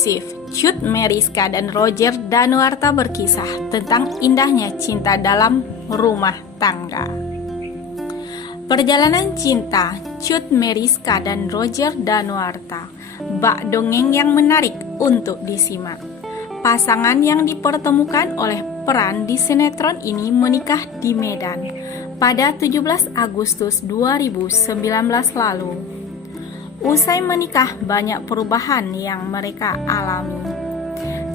eksklusif, Cut Meyriska dan Roger Danuarta berkisah tentang indahnya cinta dalam rumah tangga. Perjalanan cinta Cut Meyriska dan Roger Danuarta, bak dongeng yang menarik untuk disimak. Pasangan yang dipertemukan oleh peran di sinetron ini menikah di Medan pada 17 Agustus 2019 lalu. Usai menikah, banyak perubahan yang mereka alami.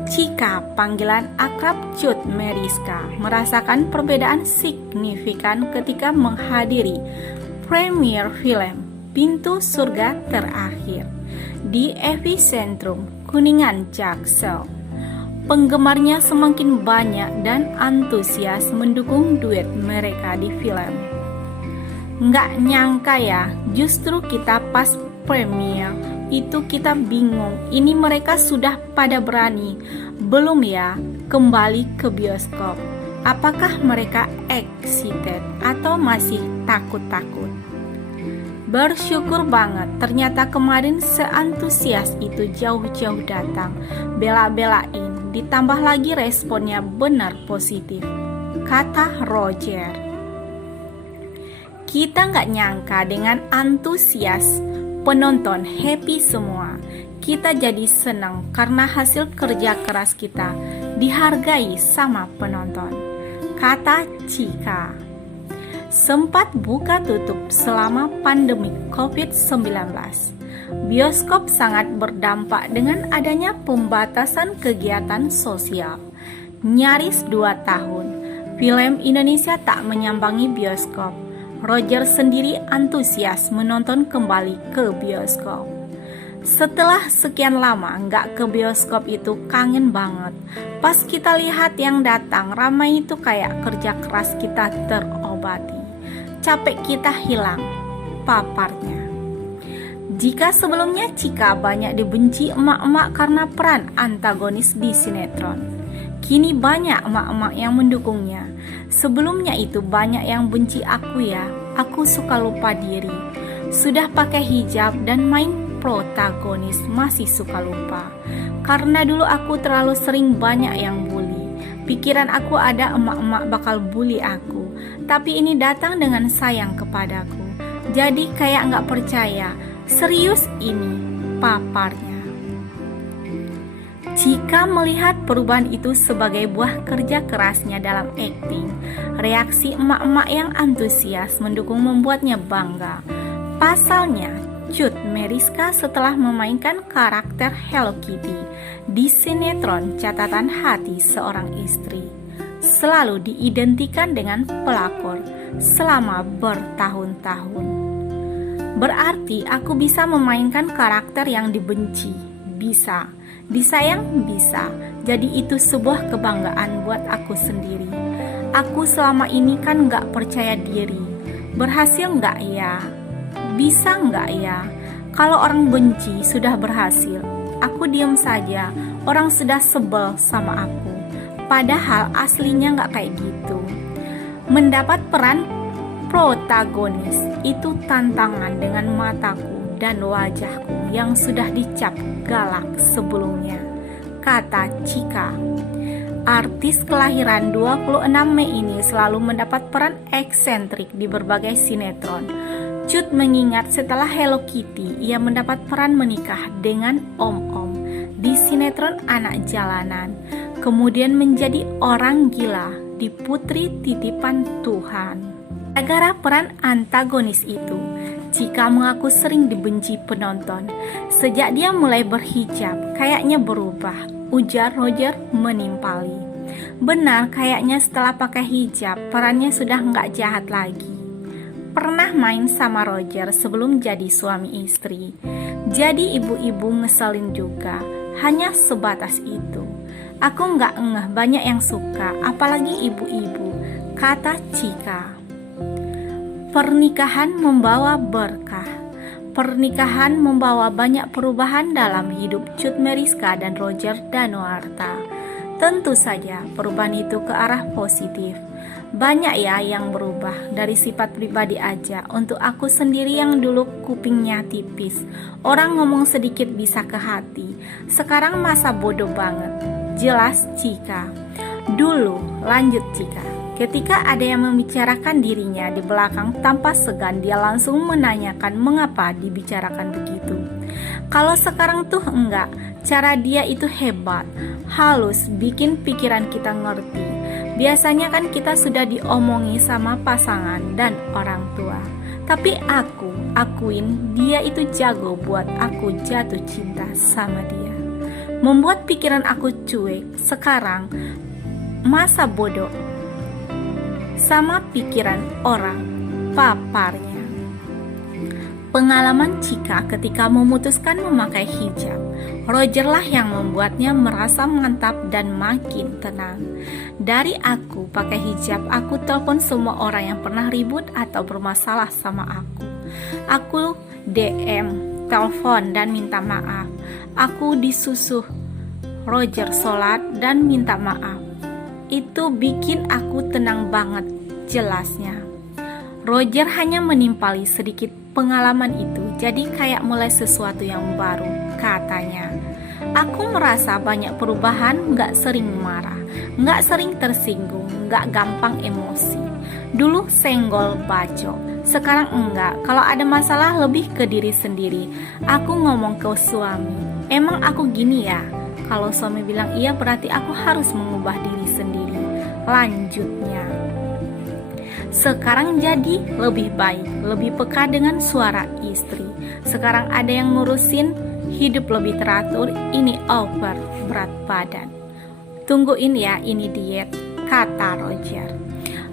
Cika, panggilan akrab Cut Meyriska, merasakan perbedaan signifikan ketika menghadiri premier film Pintu Surga Terakhir di Epicentrum, Kuningan, Jaksel. Penggemarnya semakin banyak dan antusias mendukung duet mereka di film. Nggak nyangka ya, justru kita pas premier itu kita bingung, ini mereka sudah pada berani belum ya kembali ke bioskop. Apakah mereka excited atau masih takut-takut? Bersyukur banget ternyata kemarin seantusias itu jauh-jauh datang, bela-belain, ditambah lagi responnya benar positif, kata Roger. Kita nggak nyangka dengan antusias penonton happy semua. Kita jadi senang karena hasil kerja keras kita dihargai sama penonton, kata Cika. Sempat buka tutup selama pandemi COVID-19. Bioskop sangat berdampak dengan adanya pembatasan kegiatan sosial. Nyaris 2 tahun, film Indonesia tak menyambangi bioskop. Roger sendiri antusias menonton kembali ke bioskop. Setelah sekian lama nggak ke bioskop itu kangen banget. Pas kita lihat yang datang ramai itu kayak kerja keras kita terobati. Capek kita hilang, paparnya. Jika sebelumnya Cika banyak dibenci emak-emak karena peran antagonis di sinetron, kini banyak emak-emak yang mendukungnya. Sebelumnya itu banyak yang benci aku ya, aku suka lupa diri. Sudah pakai hijab dan main protagonis masih suka lupa. Karena dulu aku terlalu sering banyak yang bully. Pikiran aku ada emak-emak bakal bully aku. Tapi ini datang dengan sayang kepadaku. Jadi kayak gak percaya. Serius ini, paparnya. Cika melihat perubahan itu sebagai buah kerja kerasnya dalam akting. Reaksi emak-emak yang antusias mendukung membuatnya bangga. Pasalnya, Cut Meyriska setelah memainkan karakter Hello Kitty di sinetron Catatan Hati Seorang Istri, selalu diidentikan dengan pelakor selama bertahun-tahun. Berarti aku bisa memainkan karakter yang dibenci, bisa. Disayang bisa, jadi itu sebuah kebanggaan buat aku sendiri. Aku selama ini kan gak percaya diri. Berhasil gak ya? Bisa gak ya? Kalau orang benci sudah berhasil, aku diem saja, orang sudah sebel sama aku. Padahal aslinya gak kayak gitu. Mendapat peran protagonis itu tantangan dengan mataku dan wajahku yang sudah dicap galak sebelumnya, kata Cika. Artis kelahiran 26 Mei ini selalu mendapat peran eksentrik di berbagai sinetron. Cut mengingat setelah Hello Kitty, ia mendapat peran menikah dengan Om-Om di sinetron Anak Jalanan, kemudian menjadi orang gila di Putri Titipan Tuhan. Gara-gara peran antagonis itu, Cika mengaku sering dibenci penonton. Sejak dia mulai berhijab, kayaknya berubah, ujar Roger menimpali. Benar, kayaknya setelah pakai hijab, perannya sudah nggak jahat lagi. Pernah main sama Roger sebelum jadi suami istri. Jadi ibu-ibu ngeselin juga, hanya sebatas itu. Aku nggak ngeh banyak yang suka, apalagi ibu-ibu, kata Cika. Pernikahan membawa berkah. Pernikahan membawa banyak perubahan dalam hidup Cut Meyriska dan Roger Danuarta. Tentu saja perubahan itu ke arah positif. Banyak ya yang berubah dari sifat pribadi aja. Untuk aku sendiri yang dulu kupingnya tipis, orang ngomong sedikit bisa ke hati, sekarang masa bodoh banget. Jelas Cika. Dulu, lanjut Cika. Ketika ada yang membicarakan dirinya di belakang tanpa segan, dia langsung menanyakan mengapa dibicarakan begitu. Kalau sekarang tuh enggak, cara dia itu hebat, halus, bikin pikiran kita ngerti. Biasanya kan kita sudah diomongi sama pasangan dan orang tua. Tapi aku akuin dia itu jago buat aku jatuh cinta sama dia. Membuat pikiran aku cuek. Sekarang masa bodoh sama pikiran orang paparnya. Pengalaman Cika ketika memutuskan memakai hijab, Roger lah yang membuatnya merasa mantap dan makin tenang. Dari aku pakai hijab, aku telepon semua orang yang pernah ribut atau bermasalah sama aku. Aku DM, telepon dan minta maaf. Aku disusuh Roger sholat dan minta maaf. Itu bikin aku tenang banget, jelasnya. Roger hanya menimpali sedikit pengalaman itu, jadi kayak mulai sesuatu yang baru, katanya. Aku merasa banyak perubahan, gak sering marah, gak sering tersinggung, gak gampang emosi. Dulu senggol bacok, sekarang enggak. Kalau ada masalah lebih ke diri sendiri. Aku ngomong ke suami, emang aku gini ya? Kalau suami bilang iya, berarti aku harus mengubah diri sendiri. Lanjutnya, sekarang jadi lebih baik, lebih peka dengan suara istri. Sekarang ada yang ngurusin, hidup lebih teratur. Ini over berat badan. Tungguin ya, ini diet, kata Roger.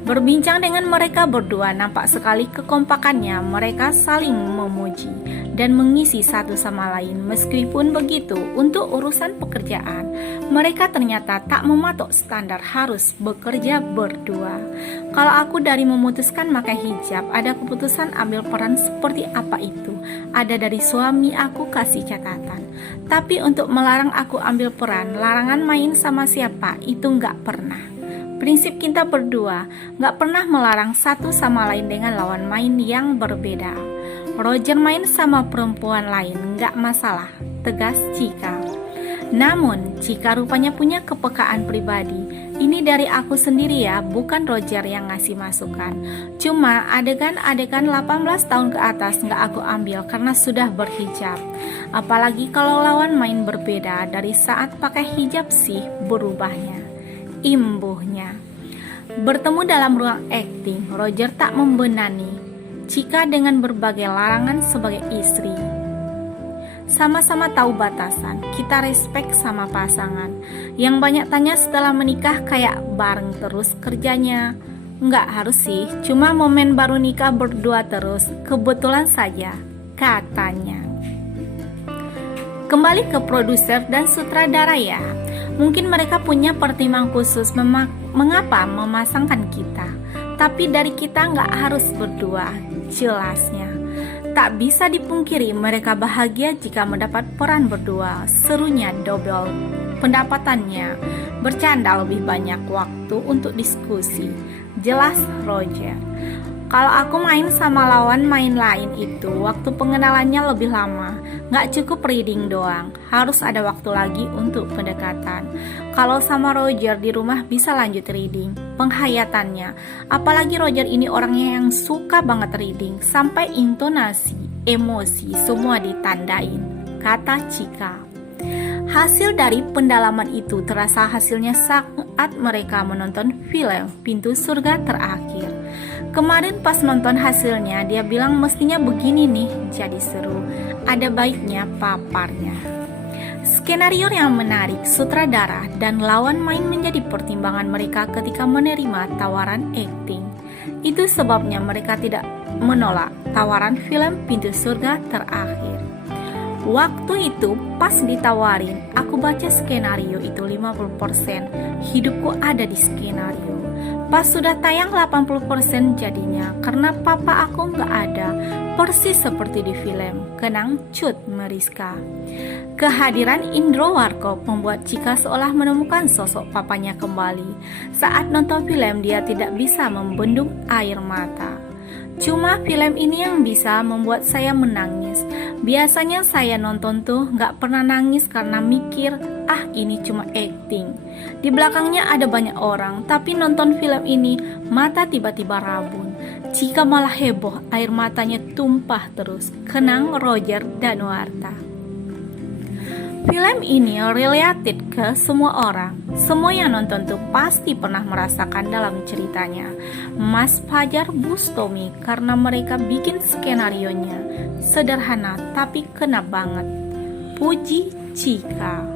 Berbincang dengan mereka berdua, nampak sekali kekompakannya. Mereka saling memuji dan mengisi satu sama lain. Meskipun begitu, untuk urusan pekerjaan, mereka ternyata tak mematok standar harus bekerja berdua. Kalau aku dari memutuskan pakai hijab, ada keputusan ambil peran seperti apa itu. Ada dari suami aku kasih catatan. Tapi untuk melarang aku ambil peran, larangan main sama siapa, itu nggak pernah. Prinsip kita berdua, gak pernah melarang satu sama lain dengan lawan main yang berbeda. Roger main sama perempuan lain, gak masalah, tegas Cika. Namun, Cika rupanya punya kepekaan pribadi. Ini dari aku sendiri ya, bukan Roger yang ngasih masukan. Cuma adegan-adegan 18 tahun ke atas gak aku ambil karena sudah berhijab. Apalagi kalau lawan main berbeda, dari saat pakai hijab sih berubahnya. Imbuhnya. Bertemu dalam ruang akting, Roger tak membenani Cika dengan berbagai larangan sebagai istri. Sama-sama tahu batasan, kita respect sama pasangan. Yang banyak tanya setelah menikah kayak bareng terus kerjanya. Nggak harus sih, cuma momen baru nikah berdua terus, kebetulan saja, katanya. Kembali ke produser dan sutradara ya. Mungkin mereka punya pertimbangan khusus mengapa memasangkan kita. Tapi dari kita nggak harus berdua, jelasnya. Tak bisa dipungkiri mereka bahagia jika mendapat peran berdua. Serunya double pendapatannya. Bercanda lebih banyak waktu untuk diskusi, jelas Roger. Kalau aku main sama lawan main lain itu, waktu pengenalannya lebih lama. Gak cukup reading doang, harus ada waktu lagi untuk pendekatan. Kalau sama Roger di rumah bisa lanjut reading, penghayatannya. Apalagi Roger ini orangnya yang suka banget reading, sampai intonasi, emosi, semua ditandain, kata Cika. Hasil dari pendalaman itu terasa hasilnya saat mereka menonton film Pintu Surga Terakhir. Kemarin pas nonton hasilnya, dia bilang mestinya begini nih, jadi seru. Ada baiknya paparnya. Skenario yang menarik, sutradara dan lawan main menjadi pertimbangan mereka ketika menerima tawaran akting. Itu sebabnya mereka tidak menolak tawaran film Pintu Surga Terakhir. Waktu itu pas ditawarin, aku baca skenario itu 50%. Hidupku ada di skenario. Pas sudah tayang 80% jadinya karena papa aku nggak ada, persis seperti di film, kenang Cut Meriska. Kehadiran Indro Warkop membuat Cika seolah menemukan sosok papanya kembali. Saat nonton film dia tidak bisa membendung air mata. Cuma film ini yang bisa membuat saya menangis. Biasanya saya nonton tuh nggak pernah nangis karena mikir, ini cuma acting. Di belakangnya ada banyak orang, tapi nonton film ini mata tiba-tiba rabun. Cika malah heboh, air matanya tumpah terus. Kenang Roger Danuarta. Film ini related ke semua orang. Semua yang nonton tuh pasti pernah merasakan dalam ceritanya. Mas Fajar Bustomi karena mereka bikin skenarionya sederhana tapi kena banget. Puji Cika.